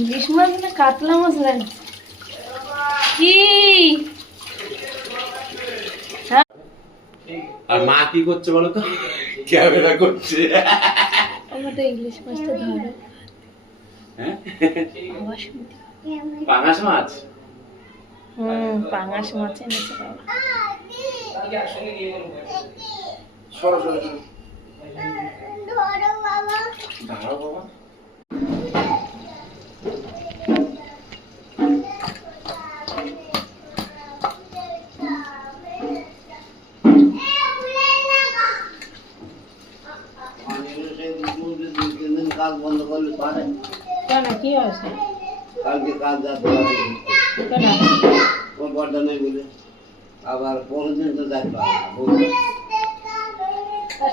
ইলিশ মাছ না কাতলা মাছ লাগছে কি? আর মা কি করছে বলো তো? ক্যামেরা করছে। আমাদের ইলিশ মাছটা ধরো। হ্যাঁ, আবার শুনতে। পাঙাশ মাছ। পাঙাশ মাছ এনেছে বাবা। সরো সরো সরো। দাঁড়াও বাবা। কাজ বন্ধ করলে পারে কেন কি আছে? কালকে কাজ যাতে কেন? ওর বর্ডা নেই বলে আবার পরের দিন তো যাতে পারে না